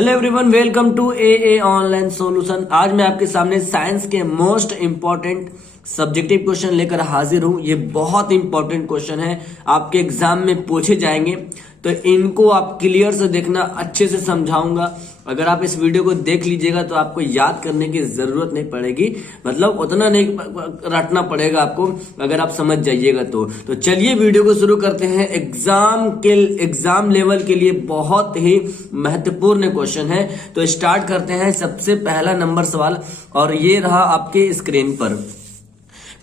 Hello everyone, welcome to a online solution. आज मैं आपके सामने साइंस के मोस्ट इंपॉर्टेंट सब्जेक्टिव क्वेश्चन लेकर हाजिर हूं। ये बहुत इंपॉर्टेंट क्वेश्चन है, आपके एग्जाम में पूछे जाएंगे, तो इनको आप क्लियर से देखना, अच्छे से समझाऊंगा। अगर आप इस वीडियो को देख लीजिएगा तो आपको याद करने की जरूरत नहीं पड़ेगी, मतलब उतना नहीं रटना पड़ेगा आपको, अगर आप समझ जाइएगा तो चलिए वीडियो को शुरू करते हैं। एग्जाम लेवल के लिए बहुत ही महत्वपूर्ण क्वेश्चन है, तो स्टार्ट करते हैं। सबसे पहला नंबर सवाल, और ये रहा आपके स्क्रीन पर।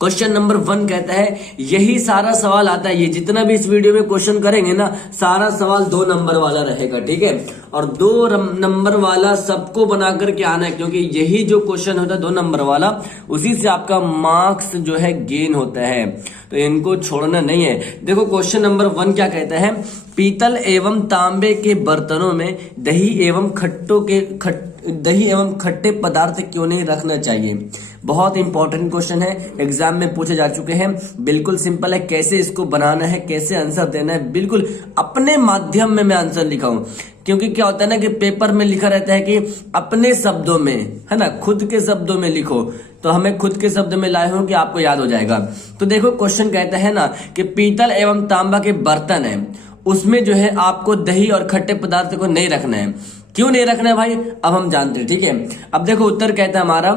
क्वेश्चन नंबर 1 कहता है, यही सारा सवाल आता है, ये जितना भी इस वीडियो में क्वेश्चन करेंगे ना, सारा सवाल 2 नंबर वाला रहेगा, ठीक है। और 2 नंबर वाला सबको बना करके आना है, क्योंकि यही जो क्वेश्चन होता है 2 नंबर वाला, उसी से आपका मार्क्स जो है गेन होता है, तो इनको छोड़ना नहीं है। देखो क्वेश्चन नंबर 1 क्या कहता है, पीतल एवं तांबे के बर्तनों में दही एवं खट्टे पदार्थ क्यों नहीं रखना चाहिए। बहुत इंपॉर्टेंट क्वेश्चन है, एग्जाम में पूछे जा चुके हैं। बिल्कुल सिंपल है, कैसे इसको बनाना है, कैसे आंसर देना है, बिल्कुल अपने माध्यम में मैं आंसर लिखा हूं। क्योंकि क्या होता है ना कि पेपर में लिखा रहता है कि अपने शब्दों में, है ना, खुद के शब्दों में लिखो, तो हमें खुद के शब्द में लाए हो कि आपको याद हो जाएगा। तो देखो क्वेश्चन कहता है ना कि पीतल एवं तांबा के बर्तन है, उसमें जो है आपको दही और खट्टे पदार्थ को नहीं रखना है। क्यों नहीं रखना है भाई, अब हम जानते हैं, ठीक है। अब देखो उत्तर कहता है हमारा,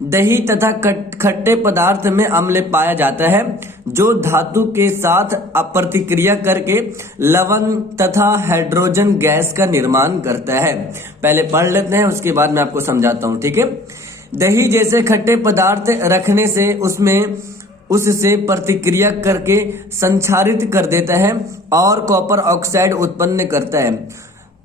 दही तथा खट्टे पदार्थ में अम्ल पाया जाता है, जो धातु के साथ अप्रतिक्रिया करके लवण तथा हाइड्रोजन गैस का निर्माण करता है। पहले पढ़ लेते हैं, उसके बाद मैं आपको समझाता हूं, ठीक है। दही जैसे खट्टे पदार्थ रखने से उससे प्रतिक्रिया करके संक्षारित कर देता है और कॉपर ऑक्साइड उत्पन्न करता है,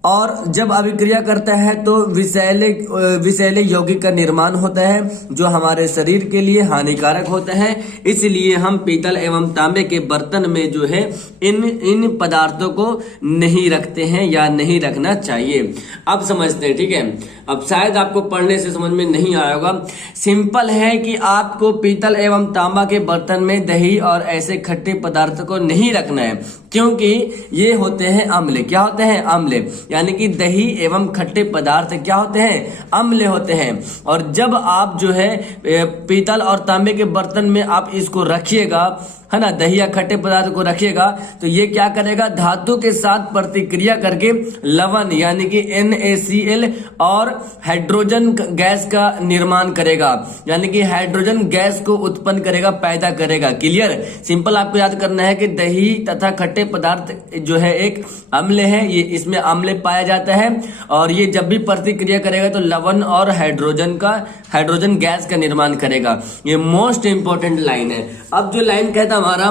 और जब अभिक्रिया करता है तो विषैले यौगिक का निर्माण होता है, जो हमारे शरीर के लिए हानिकारक होता है। इसलिए हम पीतल एवं तांबे के बर्तन में जो है इन पदार्थों को नहीं रखते हैं या नहीं रखना चाहिए। अब समझते हैं, ठीक है। अब शायद आपको पढ़ने से समझ में नहीं आया होगा। सिंपल है कि आपको पीतल एवं तांबा के बर्तन में दही और ऐसे खट्टे पदार्थ को नहीं रखना है, क्योंकि ये होते हैं अम्ल। क्या होते हैं? अम्ल। यानी कि दही एवं खट्टे पदार्थ क्या होते हैं? अम्ल होते हैं। और जब आप जो है पीतल और तांबे के बर्तन में आप इसको रखिएगा, है ना, दही या खट्टे पदार्थ को रखिएगा, तो ये क्या करेगा, धातु के साथ प्रतिक्रिया करके लवण यानी कि NaCl और हाइड्रोजन गैस का निर्माण करेगा, यानी कि हाइड्रोजन गैस को उत्पन्न करेगा, पैदा करेगा। क्लियर? सिंपल आपको याद करना है कि दही तथा खट्टे पदार्थ जो है एक अम्ल है, ये इसमें अम्ल पाया जाता है, और ये जब भी प्रतिक्रिया करेगा तो लवण और हाइड्रोजन गैस का निर्माण करेगा। ये मोस्ट इंपॉर्टेंट लाइन है। अब जो लाइन कहता हमारा,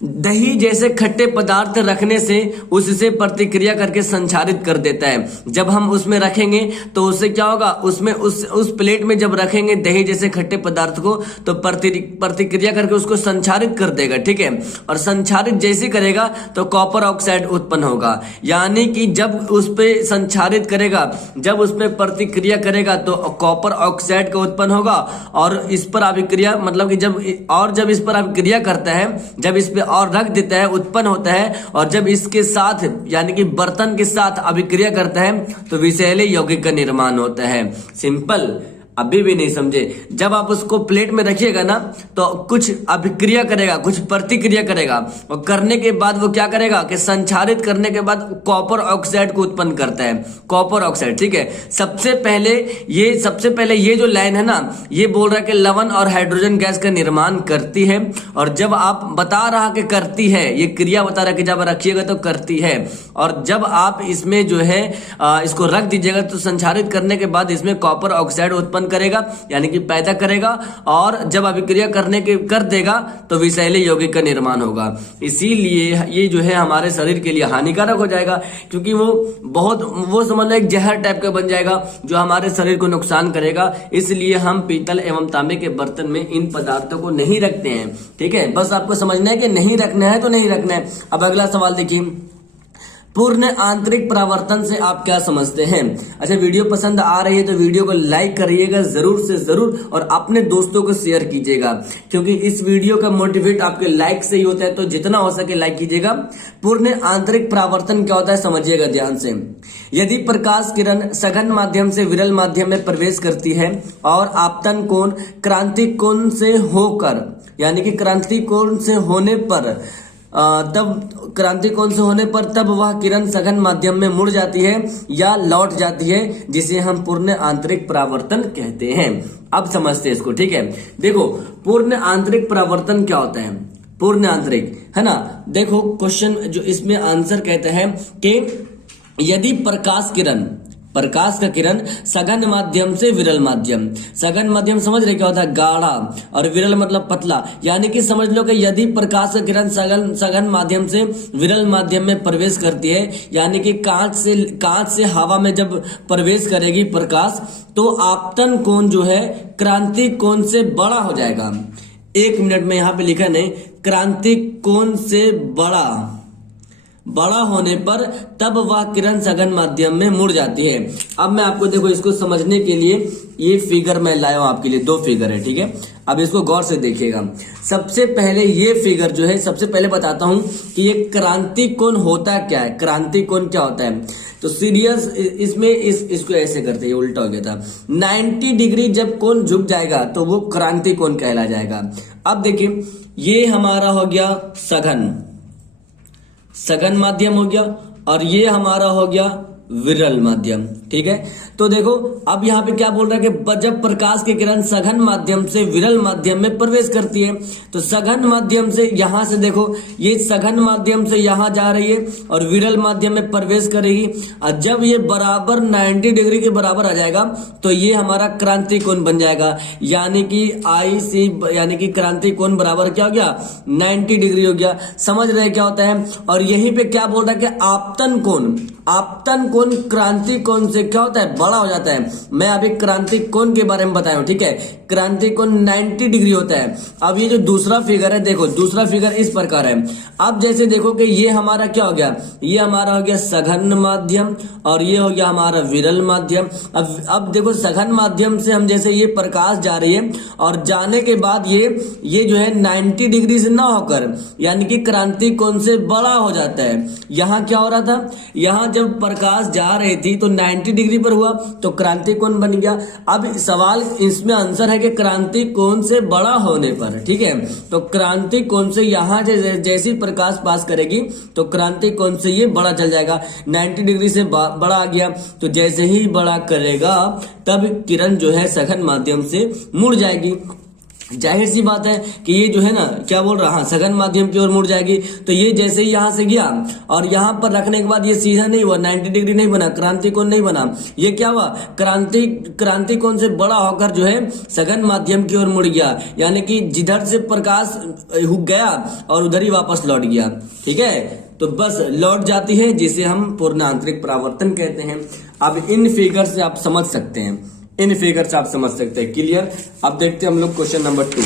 दही जैसे खट्टे पदार्थ रखने से उससे प्रतिक्रिया करके संक्षारित कर देता है। जब हम उसमें रखेंगे तो उससे क्या होगा, उसमें उस प्लेट में जब रखेंगे दही जैसे खट्टे पदार्थ को, तो प्रतिक्रिया करके उसको संक्षारित कर देगा, ठीक है। और संक्षारित जैसे करेगा तो कॉपर ऑक्साइड उत्पन्न होगा, यानी कि जब उस पे संक्षारित करेगा, जब उस पे प्रतिक्रिया करेगा तो कॉपर ऑक्साइड का उत्पन्न होगा, और इस पर अभिक्रिया, मतलब कि जब इस पर अभिक्रिया करता है, जब इस पे और रख देता है, उत्पन्न होता है, और जब इसके साथ यानी कि बर्तन के साथ अभिक्रिया करता है तो विषैले यौगिक का निर्माण होता है। सिंपल, अभी भी नहीं समझे। जब आप उसको प्लेट में रखिएगा ना, तो कुछ अभिक्रिया करेगा, कुछ प्रतिक्रिया करेगा, और करने के बाद वो क्या करेगा कि संक्षारित करने के बाद कॉपर ऑक्साइड को उत्पन्न करता है, कॉपर ऑक्साइड, ठीक है। सबसे पहले ये जो लाइन है ना, ये बोल रहा है कि लवण और हाइड्रोजन गैस का निर्माण करती है, और जब आप बता रहा कि करती है, ये क्रिया बता रहा कि जब रखिएगा तो करती है, और जब आप इसमें जो है इसको रख दीजिएगा तो संक्षारित करने के बाद इसमें कॉपर ऑक्साइड उत्पन्न करेगा, यानी कि पैदा करेगा, और जब अभिक्रिया कर देगा तो विषैले यौगिक का निर्माण होगा। इसीलिए ये जो है हमारे शरीर के लिए हानिकारक हो जाएगा, क्योंकि वो समझ लो एक जहर टाइप का बन जाएगा, जो हमारे शरीर को नुकसान करेगा। इसलिए हम पीतल एवं तांबे के बर्तन में इन पदार्थों को नहीं रखते हैं, ठीक है। बस आपको समझना है कि नहीं रखना है तो नहीं रखना है। अब अगला सवाल देखिए, पूर्ण आंतरिक परावर्तन से आप क्या समझते हैं? अच्छा, वीडियो पसंद आ रही है तो वीडियो को लाइक करिएगा जरूर से जरूर और अपने दोस्तों को शेयर कीजिएगा, क्योंकि इस वीडियो का मोटिवेट आपके लाइक से ही होता है, तो जितना हो सके लाइक कीजिएगा। पूर्ण आंतरिक परावर्तन क्या होता है समझिएगा ध्यान से। यदि प्रकाश किरण सघन माध्यम से विरल माध्यम में प्रवेश करती है और आपतन कोण क्रांति कोण से होकर, यानी कि क्रांति कोण से होने पर तब वह किरण सघन माध्यम में मुड़ जाती है या लौट जाती है, जिसे हम पूर्ण आंतरिक परावर्तन कहते हैं। अब समझते हैं इसको, ठीक है। देखो, पूर्ण आंतरिक परावर्तन क्या होता है? पूर्ण आंतरिक, है ना। देखो क्वेश्चन जो इसमें आंसर कहते हैं कि यदि प्रकाश का किरण सघन माध्यम से विरल माध्यम, सघन माध्यम समझ रहे क्या होता है? गाढ़ा, और विरल मतलब पतला, यानी कि समझ लो कि यदि प्रकाश का किरण सघन माध्यम से विरल माध्यम में प्रवेश करती है, यानी कि कांच से हवा में जब प्रवेश करेगी प्रकाश, तो आपतन कोण जो है क्रांति कोण से बड़ा हो जाएगा। 1 मिनट में यहाँ पे लिखा नहीं, क्रांति कोण से बड़ा होने पर तब वह किरण सघन माध्यम में मुड़ जाती है। अब मैं आपको देखो इसको समझने के लिए ये फिगर मैं लाया हूं आपके लिए, 2 फिगर है, ठीक है। अब इसको गौर से देखिएगा। सबसे पहले ये फिगर जो है, सबसे पहले बताता हूं कि ये क्रांति कोण होता क्या है। क्रांति कोण क्या होता है? तो सीरियस इसमें इसको ऐसे करते हैं, उल्टा हो गया था। 90 डिग्री जब कोण झुक जाएगा तो वो क्रांति कोण कहला जाएगा। अब देखिए, ये हमारा हो गया सघन माध्यम हो गया, और ये हमारा हो गया विरल माध्यम, ठीक है। तो देखो अब यहाँ पे क्या बोल रहा है कि जब प्रकाश की किरण सघन माध्यम से विरल माध्यम में प्रवेश करती है, तो सघन माध्यम से यहां से देखो, ये सघन माध्यम से यहां जा रही है और विरल माध्यम में प्रवेश करेगी, और जब ये बराबर 90 डिग्री के बराबर आ जाएगा तो ये हमारा क्रांति कोण बन जाएगा, यानी कि IC, यानी कि क्रांति कोण बराबर क्या हो गया? 90 डिग्री हो गया। समझ रहे क्या होता है? और यहीं पे क्या बोल रहा है कि आपतन कोण क्रांति कोण से क्या होता है? बड़ा हो जाता है। मैं अभी क्रांति कोण के बारे में बताया हूं, ठीक है। क्रांति कोण 90 डिग्री होता है। अब ये जो दूसरा फिगर है, देखो दूसरा फिगर इस प्रकार है। अब जैसे देखो कि ये हमारा क्या हो गया? ये हमारा हो गया सघन माध्यम, और ये हो गया हमारा विरल माध्यम। अब देखो सघन माध्यम से हम जैसे ये प्रकाश जा रही है, और जाने के बाद ये जो है 90 डिग्री से ना होकर, यानी कि क्रांति कोण से बड़ा हो जाता है। यहाँ क्या हो रहा था? यहाँ जब प्रकाश जा रही थी तो 90 डिग्री पर हुआ तो क्रांति कोण बन गया। अब सवाल इसमें आंसर है कि क्रांति कोण से बड़ा होने पर, ठीक है। तो क्रांति कोण से यहाँ जैसी प्रकाश पास करेगी तो क्रांति कोण से ये बड़ा चल जाएगा। 90 डिग्री से बड़ा आ गया, तो जैसे ही बड़ा करेगा तब किरण जो है सघन माध्यम से मुड़ जाएगी। जाहिर सी बात है कि ये जो है ना, क्या बोल रहा, हाँ, सघन माध्यम की ओर मुड़ जाएगी। तो ये जैसे ही यहाँ से गया और यहाँ पर रखने के बाद ये सीधा नहीं हुआ, 90 डिग्री नहीं बना, क्रांति कोण नहीं बना। ये क्या हुआ? क्रांति कोण से बड़ा होकर जो है सघन माध्यम की ओर मुड़ गया, यानी कि जिधर से प्रकाश गया और उधर ही वापस लौट गया, ठीक है। तो बस लौट जाती है, जिसे हम पूर्ण आंतरिक परावर्तन कहते हैं। अब इन फिगर से आप समझ सकते हैं, इन फिगर से आप समझ सकते हैं। क्लियर? अब देखते हैं हम लोग क्वेश्चन नंबर 2।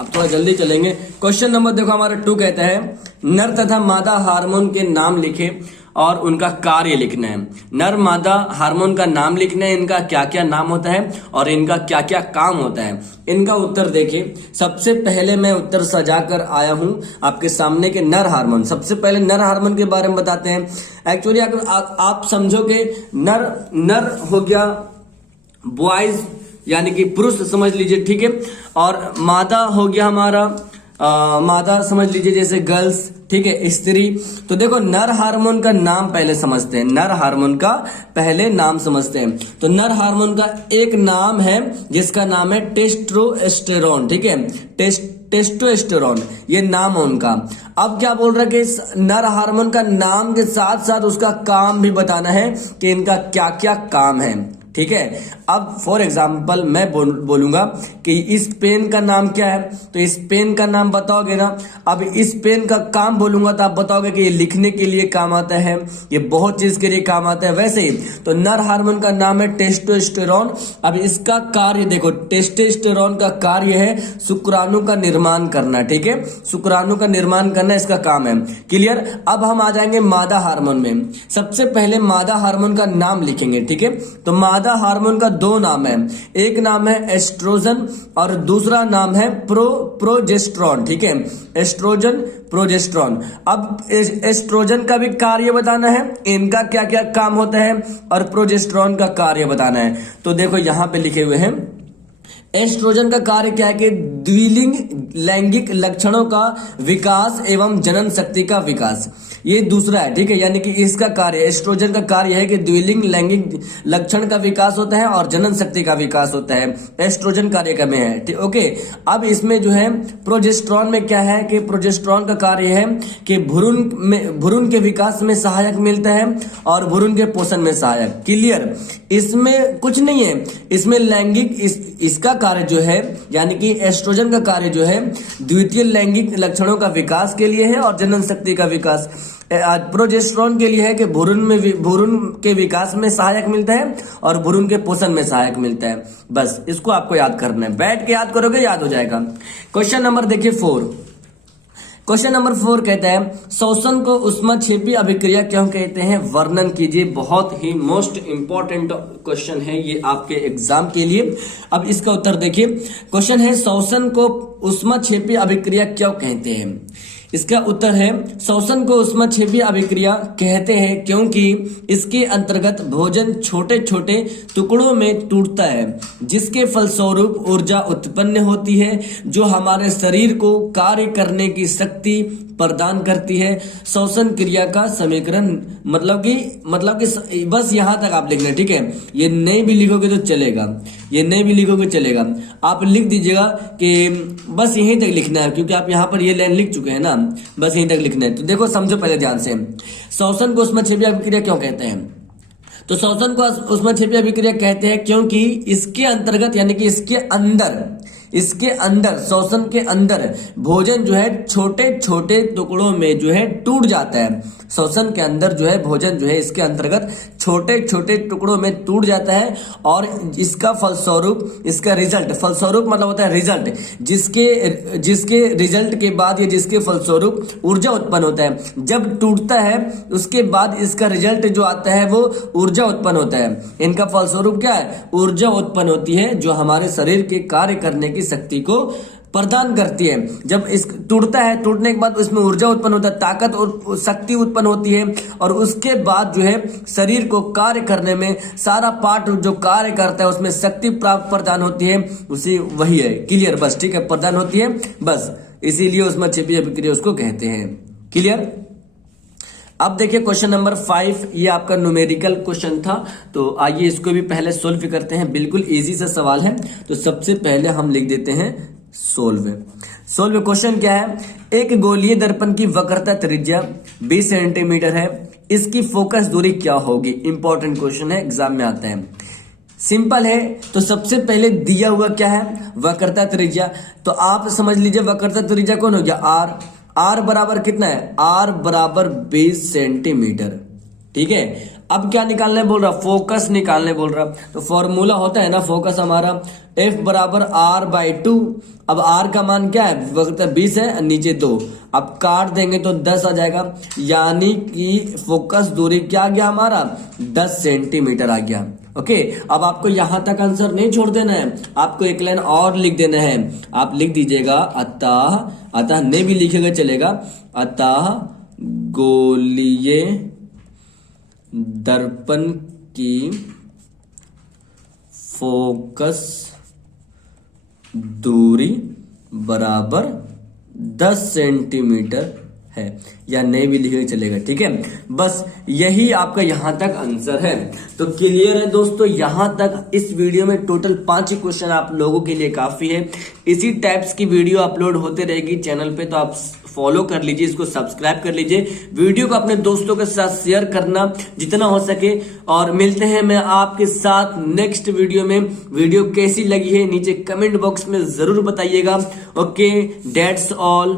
अब थोड़ा जल्दी चलेंगे। क्वेश्चन नंबर देखो हमारा 2 कहता है, नर तथा मादा हार्मोन के नाम लिखे और उनका कार्य लिखना है। नर मादा हार्मोन का नाम लिखना है, इनका क्या क्या नाम होता है और इनका क्या क्या काम होता है। इनका उत्तर देखिए। सबसे पहले मैं उत्तर सजा कर आया हूं आपके सामने के नर हार्मोन। सबसे पहले नर हार्मोन के बारे में बताते हैं। एक्चुअली अगर आप समझोगे, नर हो गया बॉयज, यानी कि पुरुष समझ लीजिए, ठीक है। और मादा हो गया हमारा मादा समझ लीजिए जैसे गर्ल्स, ठीक है, स्त्री। तो देखो नर हार्मोन का नाम पहले समझते हैं, नर हार्मोन का पहले नाम समझते हैं। तो नर हार्मोन का एक नाम है जिसका नाम है टेस्टोस्टेरोन, ठीक है, टेस्टोस्टेरोन, ये नाम है उनका। अब क्या बोल रहा है कि नर हार्मोन का नाम के साथ साथ उसका काम भी बताना है कि इनका क्या क्या काम है, ठीक है। अब फॉर एग्जाम्पल मैं बोलूंगा कि इस पेन का नाम क्या है, तो इस पेन का नाम बताओगे ना। अब इस पेन का काम बोलूंगा तो आप बताओगे कि ये लिखने के लिए काम आता है, ये बहुत चीज के लिए काम आता है। वैसे ही तो नर हार्मोन का नाम है टेस्टोस्टेरोन। अब इसका कार्य देखो, टेस्टोस्टेरोन का कार्य है शुक्राणु का निर्माण करना, ठीक है, शुक्राणु का निर्माण करना इसका काम है। क्लियर। अब हम आ जाएंगे मादा हार्मोन में। सबसे पहले मादा हार्मोन का नाम लिखेंगे, ठीक है। तो मादा हार्मोन का दो नाम है, एक नाम है एस्ट्रोजन और दूसरा नाम है प्रोजेस्टेरोन, ठीक है, एस्ट्रोजन प्रोजेस्टेरोन। अब एस्ट्रोजन का भी कार्य बताना है, इनका क्या क्या काम होता है, और प्रोजेस्टेरोन का कार्य बताना है। तो देखो यहां पे लिखे हुए हैं, एस्ट्रोजन का कार्य क्या है कि द्विलिंग लैंगिक लक्षणों का विकास एवं जनन शक्ति का विकास, ये दूसरा है, ठीक है। यानी कि इसका कार्य, एस्ट्रोजन का कार्य है कि द्विलिंग लैंगिक लक्षण का विकास होता है और जनन शक्ति का विकास होता है, एस्ट्रोजन कार्य में है, ठीक। ओके। अब इसमें जो है प्रोजेस्टेरोन में क्या है कि प्रोजेस्टेरोन का कार्य है कि भ्रूण के विकास में सहायक मिलता है और भ्रूण के पोषण में सहायक। क्लियर। इसमें कुछ नहीं है, इसमें लैंगिक इसका कार्य जो है, यानी कि एस्ट्रोजन का कार्य जो है द्वितीय लैंगिक लक्षणों का विकास के लिए है और जनन शक्ति का विकास। प्रोजेस्टेरोन के लिए है कि भ्रूण के विकास में सहायक मिलता है और भ्रूण के पोषण में सहायक मिलता है। बस इसको आपको याद करना है, बैठ के याद करोगे याद हो जाएगा। क्वेश्चन नंबर देखिए 4। क्वेश्चन नंबर 4 कहता है श्वसन को ऊष्माक्षेपी अभिक्रिया क्यों कहते हैं, वर्णन कीजिए। बहुत ही मोस्ट इंपॉर्टेंट क्वेश्चन है ये आपके एग्जाम के लिए। अब इसका उत्तर देखिए। क्वेश्चन है श्वसन को ऊष्माक्षेपी अभिक्रिया क्यों कहते हैं। इसका उत्तर है श्वसन को ऊष्माक्षेपी अभिक्रिया कहते हैं क्योंकि इसके अंतर्गत भोजन छोटे छोटे टुकड़ों में टूटता है, जिसके फलस्वरूप ऊर्जा उत्पन्न होती है जो हमारे शरीर को कार्य करने की शक्ति प्रदान करती है। श्वसन क्रिया का समीकरण मतलब कि बस यहां तक आप लिखना, ठीक है। ये नहीं भी लिखोगे तो चलेगा, ये नहीं भी लिखोगे चलेगा, आप लिख दीजिएगा कि बस यहीं तक लिखना है, क्योंकि आप यहां पर ये लाइन लिख चुके हैं ना, बस यहीं तक लिखना है। तो देखो समझो पहले ध्यान से, श्वसन को ऊष्माक्षेपी अभिक्रिया क्यों कहते हैं। तो श्वसन को ऊष्माक्षेपी अभिक्रिया कहते हैं क्योंकि इसके अंतर्गत, यानी कि इसके अंदर श्वसन के अंदर भोजन जो है छोटे छोटे टुकड़ों में जो है टूट जाता है। श्वसन के अंदर जो है भोजन जो है इसके अंतर्गत छोटे छोटे टुकड़ों में टूट जाता है और इसका फलस्वरूप, इसका रिजल्ट, फलस्वरूप मतलब होता है रिजल्ट, जिसके रिजल्ट के बाद या जिसके फलस्वरूप ऊर्जा उत्पन्न होता है। जब टूटता है उसके बाद इसका रिजल्ट जो आता है वो ऊर्जा उत्पन्न होता है। इनका फलस्वरूप क्या है, ऊर्जा उत्पन्न होती है जो हमारे शरीर के कार्य करने की शक्ति को प्रदान करती है। जब इस टूटता है, टूटने के बाद उसमें ऊर्जा उत्पन्न होता है, ताकत और शक्ति उत्पन्न होती है और उसके बाद जो है शरीर को कार्य करने में सारा पार्ट जो कार्य करता है उसमें शक्ति प्राप्त प्रदान होती है, उसी वही है। क्लियर। बस ठीक है, प्रदान होती है, बस इसीलिए ऊष्माक्षेपी अभिक्रिया उसको कहते हैं। क्लियर। अब देखिए क्वेश्चन नंबर 5, ये आपका न्यूमेरिकल क्वेश्चन था, तो आइए इसको भी पहले सोल्व करते हैं। बिल्कुल इजी सा सवाल है, तो सबसे पहले हम लिख देते हैं सोल्व। क्वेश्चन क्या है, एक गोलीय दर्पण की वक्रता त्रिज्या 20 सेंटीमीटर है, इसकी फोकस दूरी क्या होगी। इंपॉर्टेंट क्वेश्चन है, एग्जाम में आता है। सिंपल है, तो सबसे पहले दिया हुआ क्या है, वक्रता त्रिज्या। तो आप समझ लीजिए वक्रता त्रिज्या कौन हो गया, आर बराबर कितना है, आर बराबर 20 सेंटीमीटर, ठीक है। अब क्या निकालने बोल रहा, फोकस निकालने बोल रहा। तो फॉर्मूला होता है ना फोकस हमारा, F बराबर R/2। अब R का मान क्या है, वक्त 20 है, नीचे 2, अब काट देंगे तो 10 आ जाएगा, यानी कि फोकस दूरी क्या आ गया हमारा, 10 सेंटीमीटर आ गया। ओके। अब आपको यहां तक आंसर नहीं छोड़ देना है, आपको एक लाइन और लिख देना है। आप लिख दीजिएगा अतः नहीं भी लिखेगा चलेगा, अतः गोलीय दर्पण की फोकस दूरी बराबर 10 सेंटीमीटर है, या नहीं भी लिखे चलेगा, ठीक है। बस यही आपका यहां तक आंसर है। तो क्लियर है दोस्तों, यहां तक इस वीडियो में टोटल 5 क्वेश्चन आप लोगों के लिए काफी है। इसी टाइप्स की वीडियो अपलोड होते रहेगी चैनल पे, तो आप फॉलो कर लीजिए, इसको सब्सक्राइब कर लीजिए, वीडियो को अपने दोस्तों के साथ शेयर करना जितना हो सके। और मिलते हैं मैं आपके साथ नेक्स्ट वीडियो में। वीडियो कैसी लगी है नीचे कमेंट बॉक्स में जरूर बताइएगा। Okay, that's all.